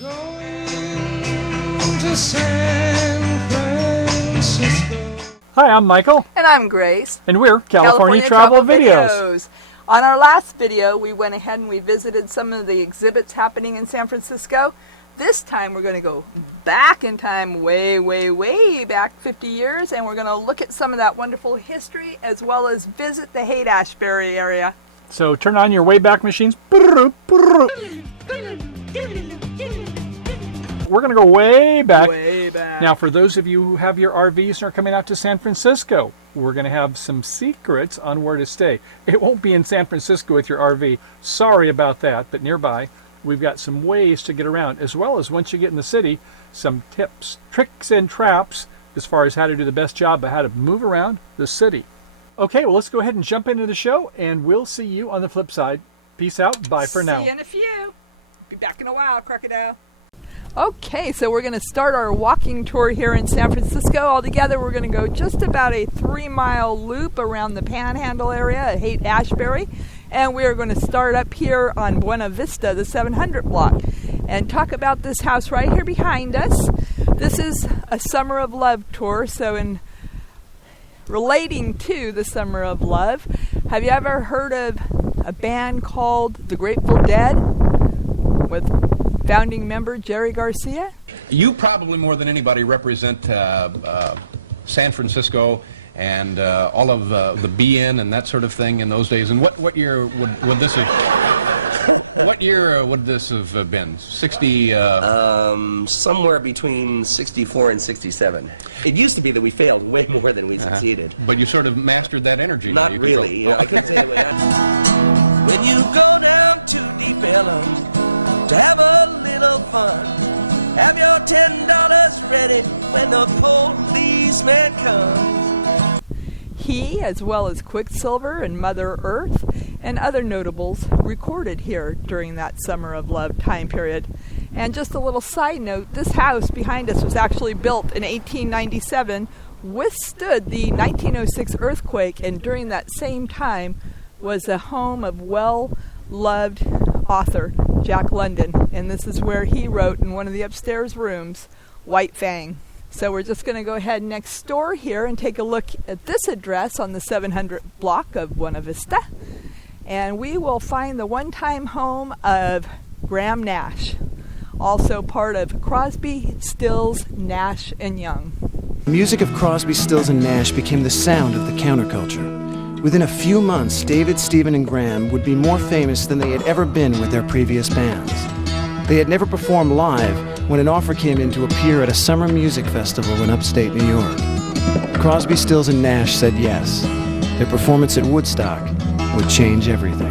Going to San Francisco. Hi, I'm Michael. And I'm Grace. And we're California Travel Videos. On our last video, we went ahead and we visited some of the exhibits happening in San Francisco. This time we're going to go back in time, way, way, way back 50 years, and we're going to look at some of that wonderful history as well as visit the Haight Ashbury area. So turn on your Wayback Machines. We're going to go way back. Way back. Now, for those of you who have your RVs and are coming out to San Francisco, we're going to have some secrets on where to stay. It won't be in San Francisco with your RV. Sorry about that, but nearby, we've got some ways to get around, as well as once you get in the city, some tips, tricks, and traps as far as how to do the best job of how to move around the city. Okay, well, let's go ahead and jump into the show, and we'll see you on the flip side. Peace out. Bye for now. See you in a few. Be back in a while, Crocodile. Okay, so we're going to start our walking tour here in San Francisco. Altogether, we're going to go just about a 3-mile loop around the Panhandle area at Haight Ashbury. And we are going to start up here on Buena Vista, the 700 block, and talk about this house right here behind us. This is a Summer of Love tour, so in relating to the Summer of Love, have you ever heard of a band called the Grateful Dead with founding member Jerry Garcia? You probably more than anybody represent San Francisco and all of the be-in and that sort of thing in those days. And what year would this have? What year would this have been? 60? Somewhere between 64 and 67. It used to be that we failed way more than we succeeded. But you sort of mastered that energy. Not you really. You know, I couldn't say it. When you go down to Deep Ellum to have a little fun, have your $10 ready when the policeman comes. He, as well as Quicksilver and Mother Earth and other notables, recorded here during that Summer of Love time period. And just a little side note, this house behind us was actually built in 1897, withstood the 1906 earthquake, and during that same time was the home of well-loved author Jack London. And this is where he wrote in one of the upstairs rooms, White Fang. So we're just going to go ahead next door here and take a look at this address on the 700 block of Buena Vista. And we will find the one-time home of Graham Nash, also part of Crosby, Stills, Nash, and Young. The music of Crosby, Stills, and Nash became the sound of the counterculture. Within a few months, David, Stephen, and Graham would be more famous than they had ever been with their previous bands. They had never performed live when an offer came in to appear at a summer music festival in upstate New York. Crosby, Stills, and Nash said yes. Their performance at Woodstock would change everything.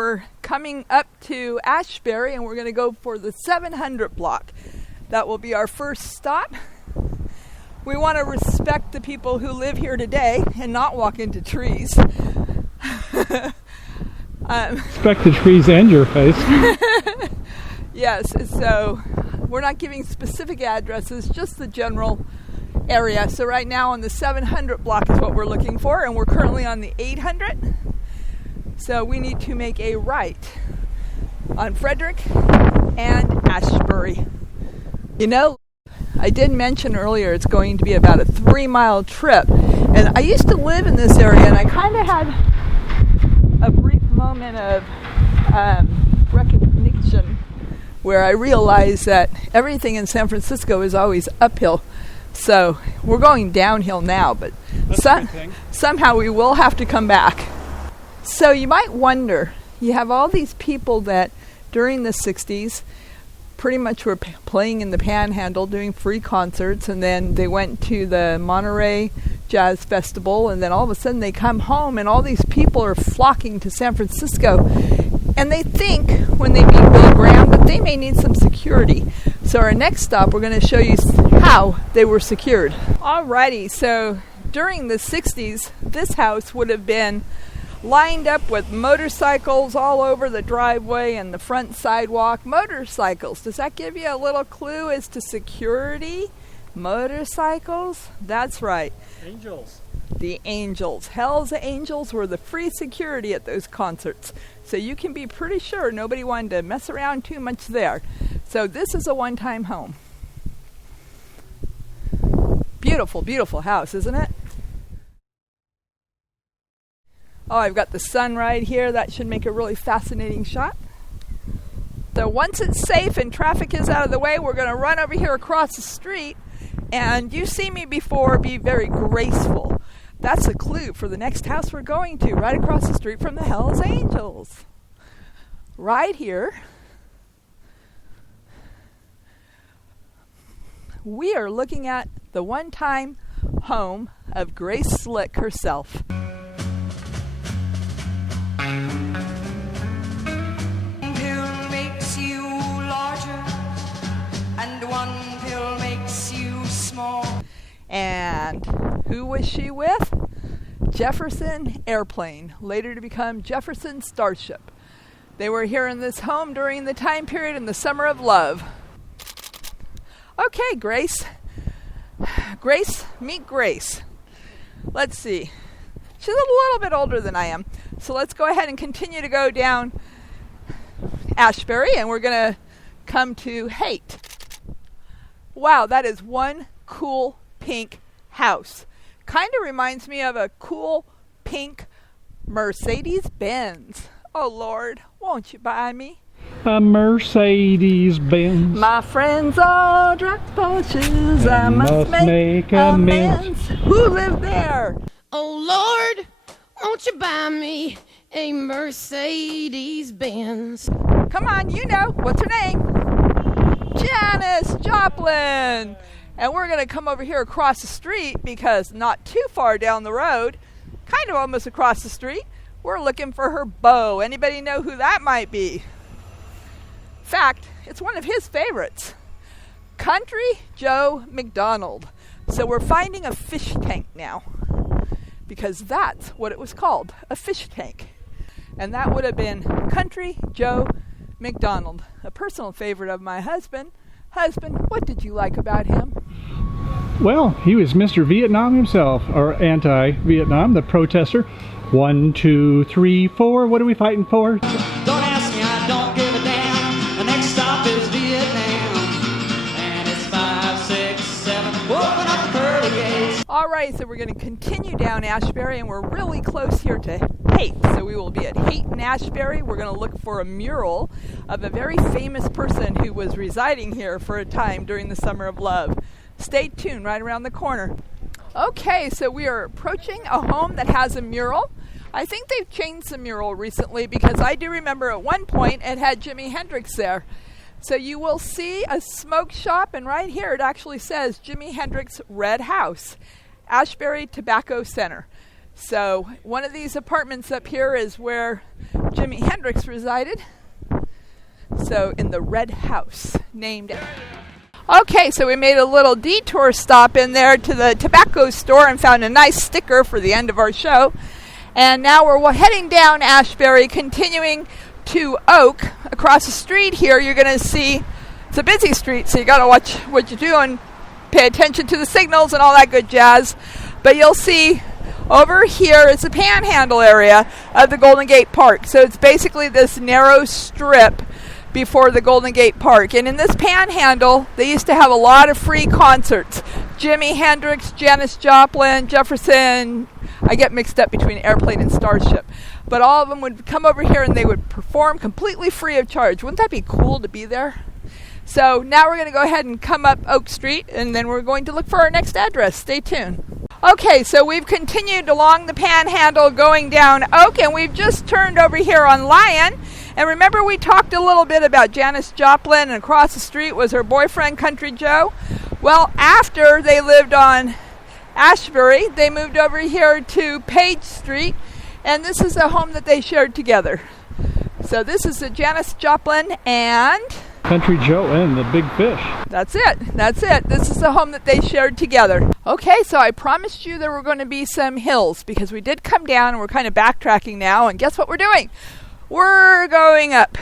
We're coming up to Ashbury, and we're going to go for the 700 block. That will be our first stop. We want to respect the people who live here today and not walk into trees. Respect the trees and your face. Yes, so we're not giving specific addresses, just the general area. So right now on the 700 block is what we're looking for, and we're currently on the 800. So we need to make a right on Frederick and Ashbury. You know, I did mention earlier it's going to be about a 3-mile trip. And I used to live in this area, and I kind of had a brief moment of recognition where I realized that everything in San Francisco is always uphill. So we're going downhill now, but somehow we will have to come back. So you might wonder, you have all these people that during the 60s pretty much were playing in the Panhandle, doing free concerts, and then they went to the Monterey Jazz Festival, and then all of a sudden they come home and all these people are flocking to San Francisco, and they think when they meet Billy Graham that they may need some security. So our next stop, we're going to show you how they were secured. Alrighty, so during the 60s, this house would have been lined up with motorcycles all over the driveway and the front sidewalk. Motorcycles. Does that give you a little clue as to security? Motorcycles? That's right. Angels. The Angels. Hell's Angels were the free security at those concerts. So you can be pretty sure nobody wanted to mess around too much there. So this is a one-time home. Beautiful, beautiful house, isn't it? Oh, I've got the sun right here. That should make a really fascinating shot. So once it's safe and traffic is out of the way, we're going to run over here across the street. And you see me before, be very graceful. That's a clue for the next house we're going to, right across the street from the Hells Angels. Right here, we are looking at the one-time home of Grace Slick herself. Pill makes you larger, and one pill makes you small. And who was she with? Jefferson Airplane, later to become Jefferson Starship. They were here in this home during the time period in the Summer of Love. Okay, Grace. Grace, meet Grace. Let's see. She's a little bit older than I am. So let's go ahead and continue to go down Ashbury, and we're going to come to Haight. Wow, that is one cool pink house. Kind of reminds me of a cool pink Mercedes-Benz. Oh, Lord, won't you buy me a Mercedes-Benz? My friends all drive Porsches. I must make amends. Who lived there? Oh, Lord, won't you buy me a Mercedes-Benz? Come on, you know. What's her name? Janis Joplin. And we're going to come over here across the street because not too far down the road, kind of almost across the street, we're looking for her beau. Anybody know who that might be? In fact, it's one of his favorites. Country Joe McDonald. So we're finding a fish tank now because that's what it was called, a fish tank. And that would have been Country Joe McDonald, a personal favorite of my husband. Husband, what did you like about him? Well, he was Mr. Vietnam himself, or anti-Vietnam, the protester. 1, 2, 3, 4. What are we fighting for? Don't ask me, I don't give a damn. The next stop is Vietnam. And it's 5, 6, 7. Open up the pearly gates. All right, so we're going to continue down Ashbury, and we're really close here to Haight. So we will be at Haight and Ashbury. We're going to look for a mural of a very famous person who was residing here for a time during the Summer of Love. Stay tuned, right around the corner. Okay, so we are approaching a home that has a mural. I think they've changed the mural recently because I do remember at one point it had Jimi Hendrix there. So you will see a smoke shop, and right here it actually says Jimi Hendrix Red House, Ashbury Tobacco Center. So one of these apartments up here is where Jimi Hendrix resided. So in the Red House, named it. Okay, so we made a little detour stop in there to the tobacco store and found a nice sticker for the end of our show. And now we're heading down Ashbury, continuing to Oak. Across the street here, you're going to see, it's a busy street, so you got to watch what you're doing, pay attention to the signals and all that good jazz. But you'll see over here is the panhandle area of the Golden Gate Park. So it's basically this narrow strip before the Golden Gate Park. And in this panhandle, they used to have a lot of free concerts. Jimi Hendrix, Janis Joplin, Jefferson. I get mixed up between Airplane and Starship. But all of them would come over here and they would perform completely free of charge. Wouldn't that be cool to be there? So now we're going to go ahead and come up Oak Street, and then we're going to look for our next address. Stay tuned. Okay, so we've continued along the panhandle going down Oak, and we've just turned over here on Lion. And remember we talked a little bit about Janis Joplin, and across the street was her boyfriend, Country Joe? Well, after they lived on Ashbury, they moved over here to Page Street, and this is a home that they shared together. So this is the Janis Joplin and Country Joe and the Big Fish. That's it. This is the home that they shared together. Okay, so I promised you there were going to be some hills because we did come down and we're kind of backtracking now, and guess what we're doing? We're going up.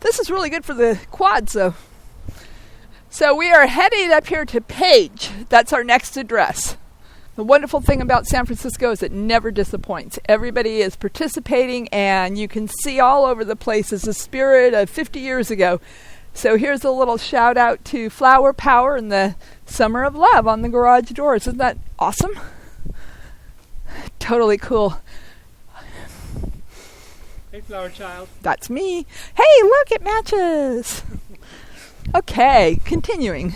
This is really good for the quads, though. So we are headed up here to Page. That's our next address. The wonderful thing about San Francisco is it never disappoints. Everybody is participating, and you can see all over the place is the spirit of 50 years ago. So here's a little shout out to Flower Power and the Summer of Love on the garage doors. Isn't that awesome? Totally cool. Hey, Flower Child. That's me. Hey, look, it matches. Okay, continuing.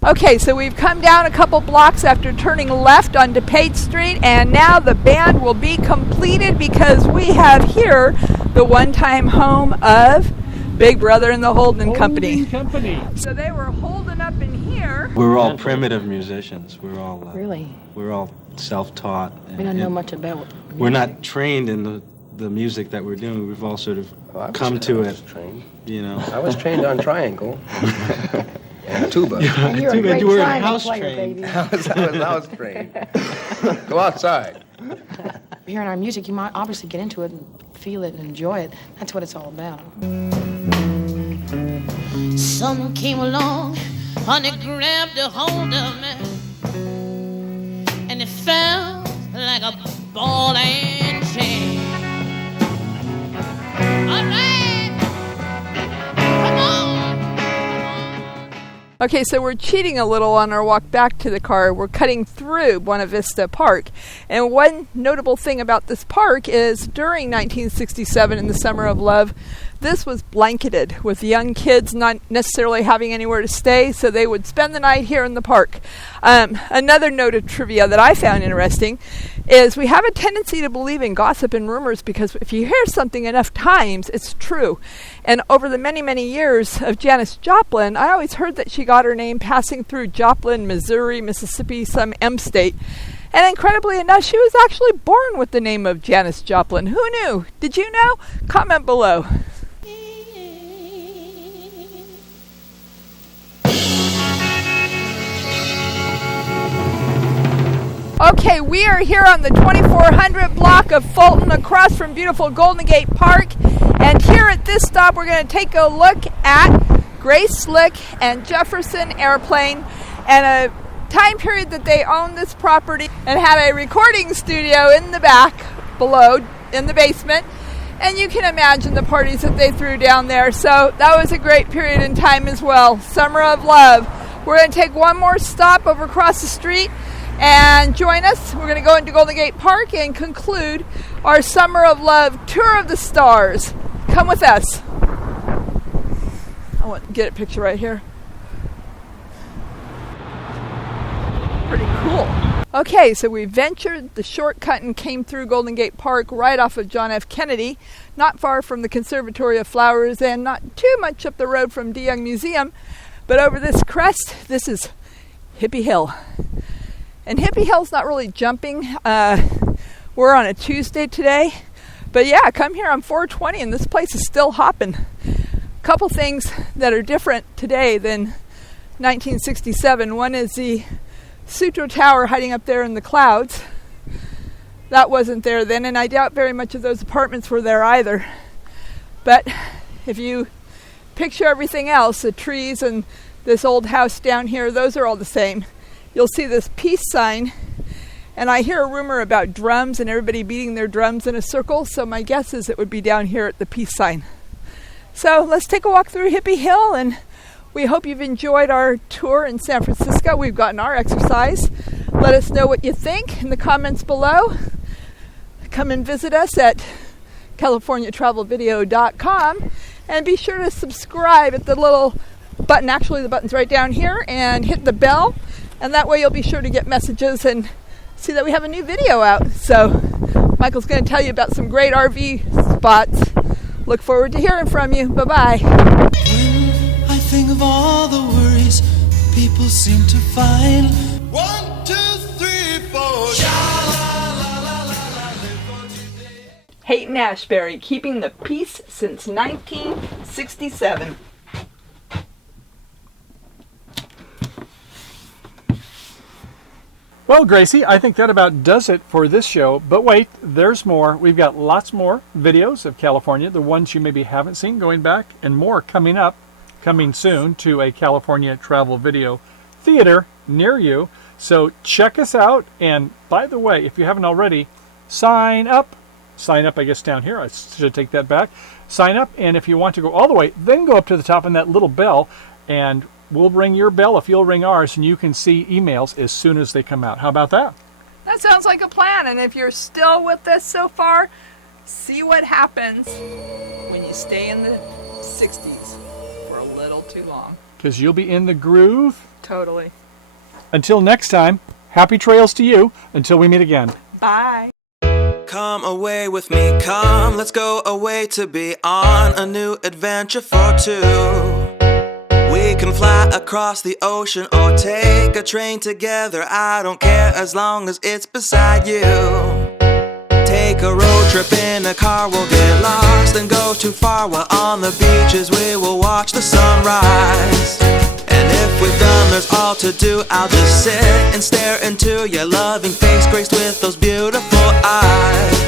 Okay, so we've come down a couple blocks after turning left onto Haight Street, and now the band will be completed because we have here the one-time home of Big Brother and the Holden Company. So they were holding up in here. We're all primitive musicians. We're all really? We're all self-taught. We don't know much about music. We're not trained in the music that we're doing. We've all sort of come to it. You know. I was trained on triangle. And tuba. And you're a great triangle player, baby. I was trained. Go outside. Hearing our music, you might obviously get into it and feel it and enjoy it. That's what it's all about. Some came along and it grabbed a hold of me, and it felt like a ball and chain. All right, come on. Okay, so we're cheating a little on our walk back to the car. We're cutting through Buena Vista Park. And one notable thing about this park is during 1967 in the Summer of Love, this was blanketed with young kids not necessarily having anywhere to stay, so they would spend the night here in the park. Another note of trivia that I found interesting is we have a tendency to believe in gossip and rumors because if you hear something enough times, it's true. And over the many, many years of Janis Joplin, I always heard that she got her name passing through Joplin, Missouri, Mississippi, some M state. And incredibly enough, she was actually born with the name of Janis Joplin. Who knew? Did you know? Comment below. Okay, we are here on the 2400 block of Fulton across from beautiful Golden Gate Park. And here at this stop, we're going to take a look at Grace Slick and Jefferson Airplane and a time period that they owned this property and had a recording studio in the back below in the basement. And you can imagine the parties that they threw down there. So that was a great period in time as well. Summer of Love. We're going to take one more stop over across the street and join us. We're going to go into Golden Gate Park and conclude our Summer of Love Tour of the Stars. Come with us. I want to get a picture right here. Pretty cool. Okay, so we ventured the shortcut and came through Golden Gate Park right off of John F. Kennedy, not far from the Conservatory of Flowers and not too much up the road from DeYoung Museum. But over this crest, this is Hippie Hill. And Hippie Hill's not really jumping. We're on a Tuesday today. But yeah, come here on 420 and this place is still hopping. A couple things that are different today than 1967. One is the Sutro Tower hiding up there in the clouds. That wasn't there then, and I doubt very much of those apartments were there either. But if you picture everything else, the trees and this old house down here, those are all the same. You'll see this peace sign, and I hear a rumor about drums and everybody beating their drums in a circle, so my guess is it would be down here at the peace sign. So let's take a walk through Hippie Hill, and we hope you've enjoyed our tour in San Francisco. We've gotten our exercise. Let us know what you think in the comments below. Come and visit us at CaliforniaTravelVideo.com, and be sure to subscribe at the little button, actually the button's right down here, and hit the bell. And that way you'll be sure to get messages and see that we have a new video out. So Michael's going to tell you about some great RV spots. Look forward to hearing from you. Bye-bye. When I think of all the worries people seem to find. 1, 2, 3, 4. Haight Ashbury, keeping the peace since 1967. Well, Gracie, I think that about does it for this show. But wait, there's more. We've got lots more videos of California, the ones you maybe haven't seen going back, and more coming up, coming soon to a California Travel Video theater near you. So check us out. And by the way, if you haven't already, sign up. Sign up, I guess, down here. I should take that back. Sign up, and if you want to go all the way, then go up to the top on that little bell, and we'll ring your bell if you'll ring ours, and you can see emails as soon as they come out. How about that? That sounds like a plan. And if you're still with us so far, see what happens when you stay in the 60s for a little too long. Because you'll be in the groove. Totally. Until next time, happy trails to you. Until we meet again. Bye. Come away with me, come, let's go away to be on a new adventure for two. We can fly across the ocean or take a train together, I don't care as long as it's beside you. Take a road trip in a car, we'll get lost and go too far, while on the beaches we will watch the sunrise. And if we've done there's all to do, I'll just sit and stare into your loving face, graced with those beautiful eyes.